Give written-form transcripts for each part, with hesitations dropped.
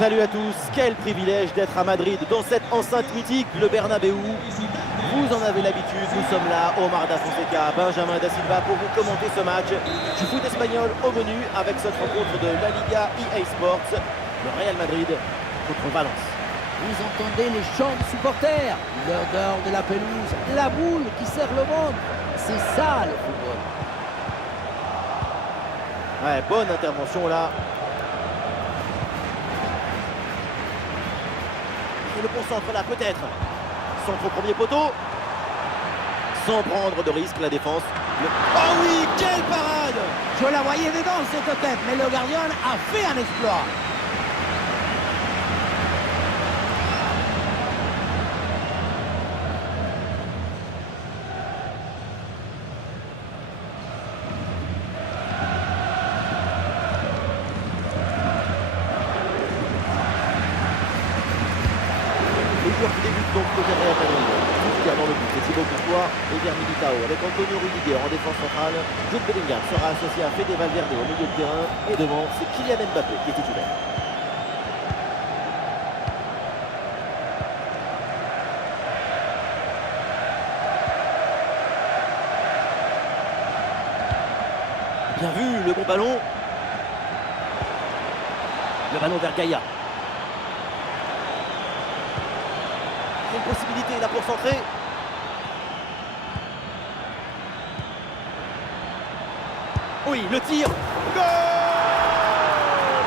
Salut à tous, quel privilège d'être à Madrid dans cette enceinte mythique, le Bernabéu. Vous en avez l'habitude, nous sommes là, Omar Da Fonseca, Benjamin Da Silva pour vous commenter ce match du foot espagnol au menu avec cette rencontre de la Liga EA Sports, le Real Madrid contre Valence. Vous entendez les chants des supporters, l'odeur de la pelouse, la boule qui serre le ventre. C'est ça le football. Ouais, bonne intervention là. Et le bon centre là peut-être. Centre au premier poteau. Sans prendre de risque la défense. Oh oui, quelle parade! Je la voyais dedans cette tête, mais le gardien a fait un exploit. Le joueur qui débute donc côté Real Madrid. Titulaire dans le but, c'est Thibaut Courtois et Eder Militao avec Antonio Rudiger en défense centrale. Jude Bellingham sera associé à Fede Valverde au milieu de terrain. Et devant, c'est Kylian Mbappé qui est titulaire. Bien vu, le bon ballon. Le ballon vers Gaïa. Il y a une possibilité là pour centrer. Oui, le tir. Goal!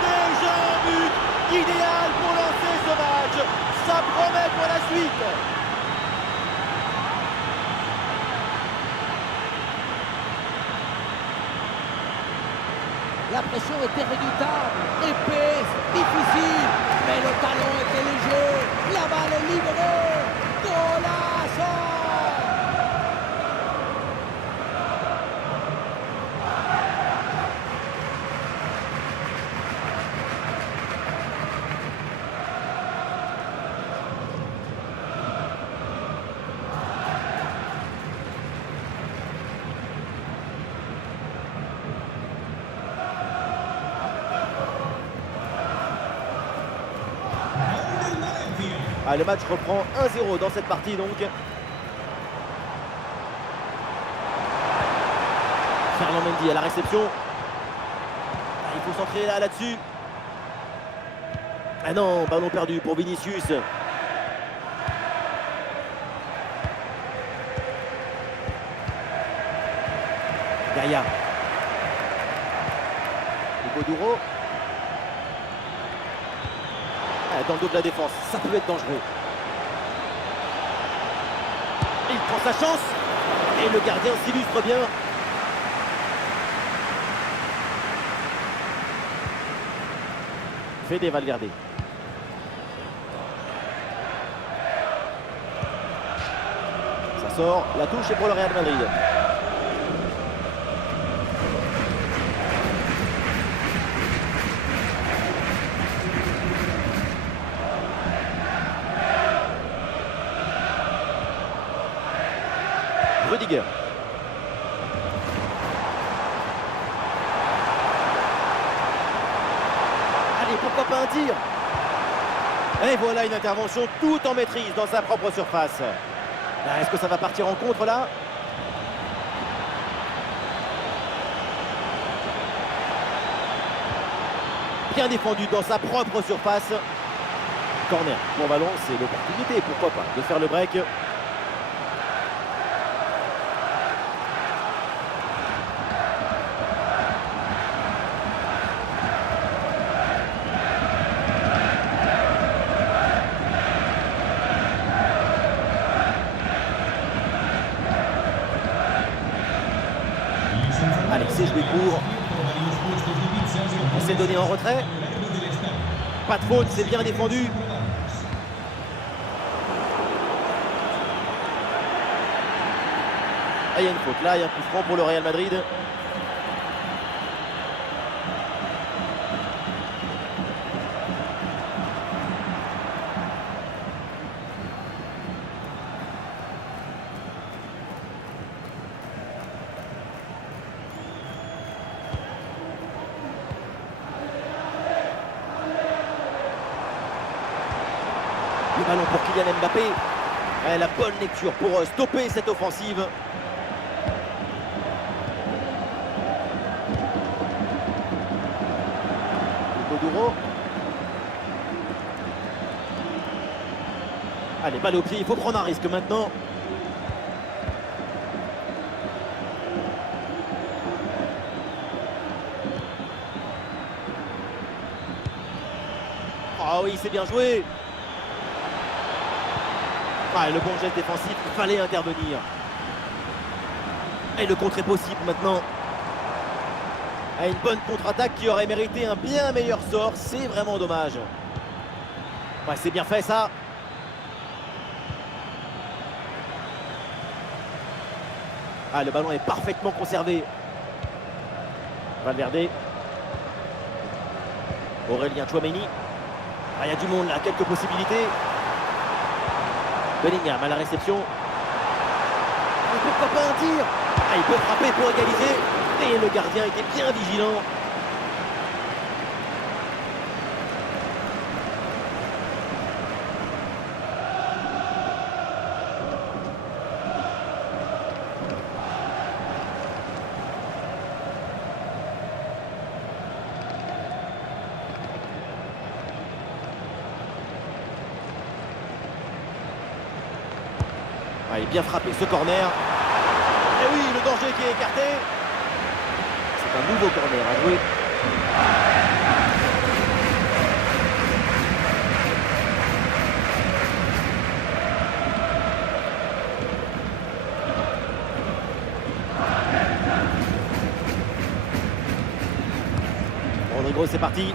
Déjà un but idéal pour lancer ce match. Ça promet pour la suite. La pression était redoutable, épaisse, difficile, mais le talon était léger, la balle est libérée, golazo! Ah, le match reprend 1-0 dans cette partie donc. Ferland Mendy à la réception. Ah, il faut centrer là-dessus. Ah non, ballon perdu pour Vinicius. Gaïa. Hugo Duro. Dans le dos de la défense, ça peut être dangereux. Il prend sa chance et le gardien s'illustre bien. Fede Valverde. Ça sort, la touche est pour le Real Madrid. Rudiger. Allez, pourquoi pas un tir? Et voilà une intervention tout en maîtrise dans sa propre surface. Est-ce que ça va partir en contre là? Bien défendu dans sa propre surface. Corner. Bon ballon, c'est l'opportunité, pourquoi pas, de faire le break. Allez, c'est joué court. On s'est donné en retrait. Pas de faute, c'est bien défendu. Ah, il y a une faute là, il y a un coup franc pour le Real Madrid. Le ballon pour Kylian Mbappé. Ouais, la bonne lecture pour stopper cette offensive. Goduro. Allez, balle au pied, il faut prendre un risque maintenant. Ah oui, c'est bien joué. Ah, le bon geste défensif, il fallait intervenir. Et le contre est possible maintenant. Ah, une bonne contre-attaque qui aurait mérité un bien meilleur sort. C'est vraiment dommage. Ouais, c'est bien fait ça. Ah, le ballon est parfaitement conservé. Valverde. Aurélien Tchouaméni. Ah, il y a du monde là, quelques possibilités. Bellingham à la réception. Et pourquoi pas un tir? Ah, il peut frapper pour égaliser. Et le gardien était bien vigilant. Allez, bien frappé ce corner. Et oui, le danger qui est écarté. C'est un nouveau corner à jouer. Rodrigo, c'est parti.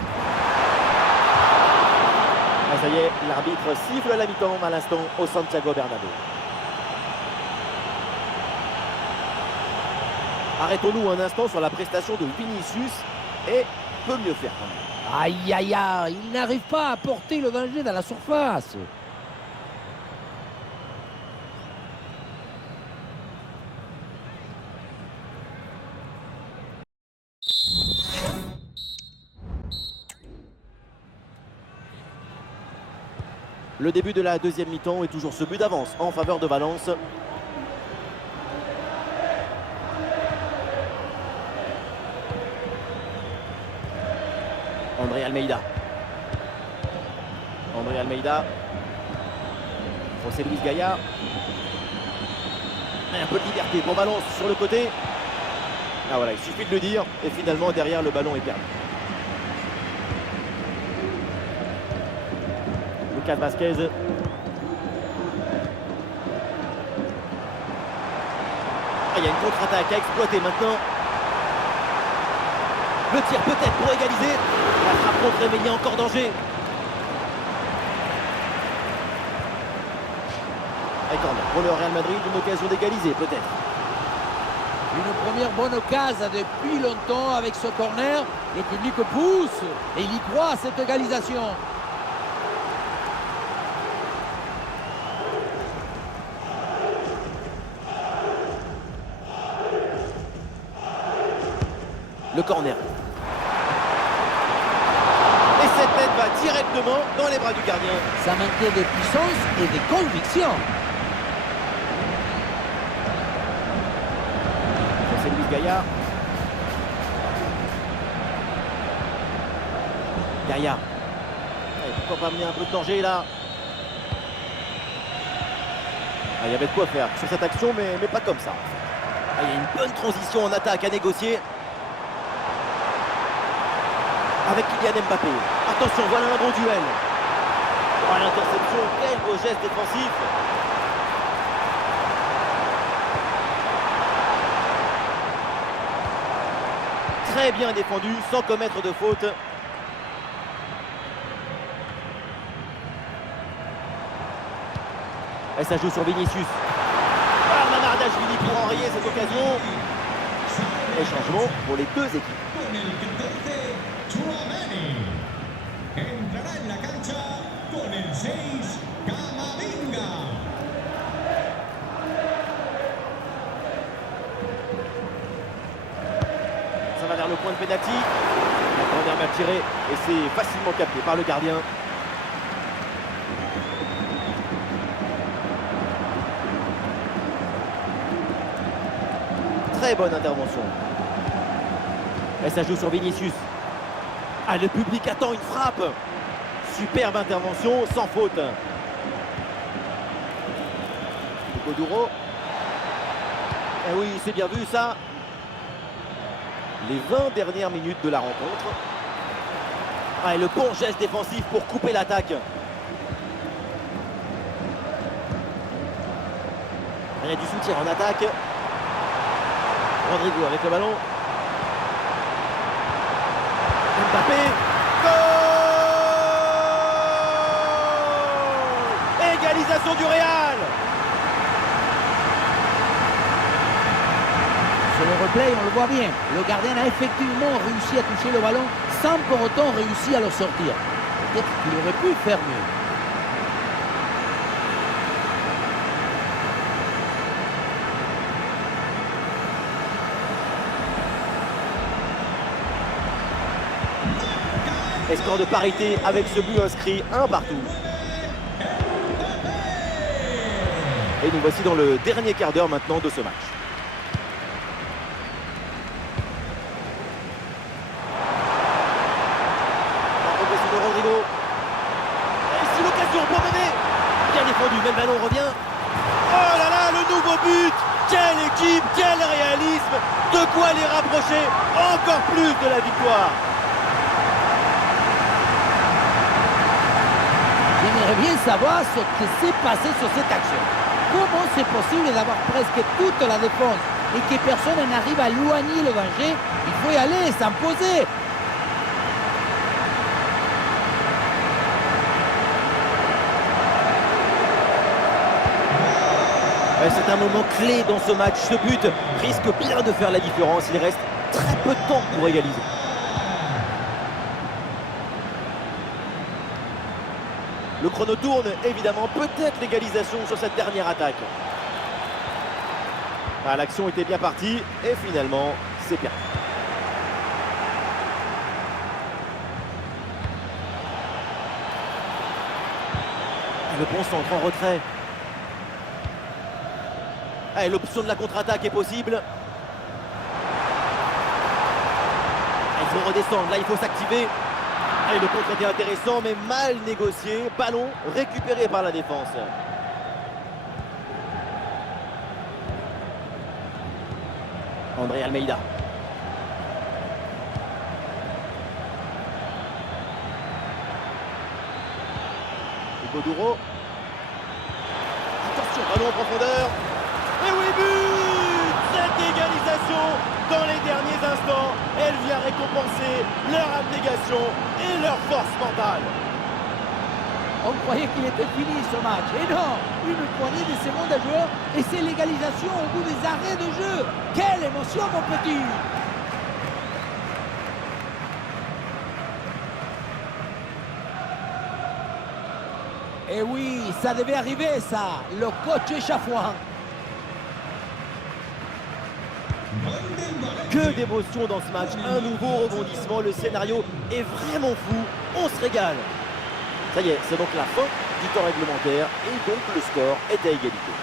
Ah, ça y est, l'arbitre siffle la mi-temps à l'instant au Santiago Bernabéu. Arrêtons-nous un instant sur la prestation de Vinicius et peut mieux faire quand même. Aïe, aïe, aïe, il n'arrive pas à porter le danger dans la surface. Le début de la deuxième mi-temps est toujours ce but d'avance en faveur de Valence. André Almeida. André Almeida. José Luis Gaya. Un peu de liberté pour Valence sur le côté. Ah voilà, il suffit de le dire. Et finalement, derrière, le ballon est perdu. Lucas Vazquez. Ah, il y a une contre-attaque à exploiter maintenant. Le tir peut-être pour égaliser. La frappe contre, mais il y a encore danger. Et corner pour le Real Madrid, une occasion d'égaliser peut-être. Une première bonne occasion depuis longtemps avec ce corner. Le public pousse et il y croit à cette égalisation. Le corner. Et cette tête va directement dans les bras du gardien. Ça maintient de puissance et de conviction. C'est Luis Gaya. Gaya. Et pourquoi pas amener un peu de danger là? Ah, il y avait de quoi faire sur cette action, mais pas comme ça. Ah, il y a une bonne transition en attaque à négocier. Avec Kylian Mbappé. Attention, voilà un bon duel. Oh, l'interception, quel beau geste défensif. Très bien défendu, sans commettre de faute. Et ça joue sur Vinicius. Ah, Mamardashvili pour enrayer cette occasion. Et changement pour les deux équipes. Entrará en la cancha con el 6, Camavinga. Ça va vers le point de pénalty. La corner mal tirée et c'est facilement capté par le gardien. très bonne intervention. Et ça joue sur Vinicius. Ah, le public attend une frappe. Superbe intervention, sans faute. Goduro. Eh oui, c'est bien vu ça. Les 20 dernières minutes de la rencontre. Ah, et le bon geste défensif pour couper l'attaque. Il y a du soutien en attaque. Rodrigo avec le ballon. Mbappé. Goal! Égalisation du Real. Sur le replay, on le voit bien. Le gardien a effectivement réussi à toucher le ballon sans pour autant réussir à le sortir. Peut-être qu'il aurait pu faire mieux. Et score de parité avec ce but inscrit, 1 partout. Et nous voici dans le dernier quart d'heure maintenant de ce match. La progression de Rodrigo. Et ici l'occasion pour mener. Bien défendu, même ballon revient. Oh là là, le nouveau but. Quelle équipe, quel réalisme. De quoi les rapprocher encore plus de la victoire. J'aimerais bien savoir ce qui s'est passé sur cette action. Comment c'est possible d'avoir presque toute la défense et que personne n'arrive à éloigner le danger? Il faut y aller, s'imposer. C'est un moment clé dans ce match. Ce but risque bien de faire la différence. Il reste très peu de temps pour égaliser. Le chrono tourne, évidemment, peut-être l'égalisation sur cette dernière attaque. Ah, l'action était bien partie et finalement, c'est perdu. Le bon centre en retrait. Ah, l'option de la contre-attaque est possible. Ah, il faut redescendre, là il faut s'activer. Et le contre était intéressant, mais mal négocié. Ballon récupéré par la défense. André Almeida. Goduro. Attention, ballon en profondeur. Et oui, but! Cette égalisation dans les derniers instants, elle vient récompenser leur abnégation et leur force mentale. On croyait qu'il était fini ce match. Et non, une poignée de secondes à jouer et c'est l'égalisation au bout des arrêts de jeu. Quelle émotion, mon petit! Et oui, ça devait arriver, ça. Le coach échafouin. Que d'émotion dans ce match, un nouveau rebondissement, le scénario est vraiment fou, on se régale. Ça y est, c'est donc la fin du temps réglementaire et donc le score est à égalité.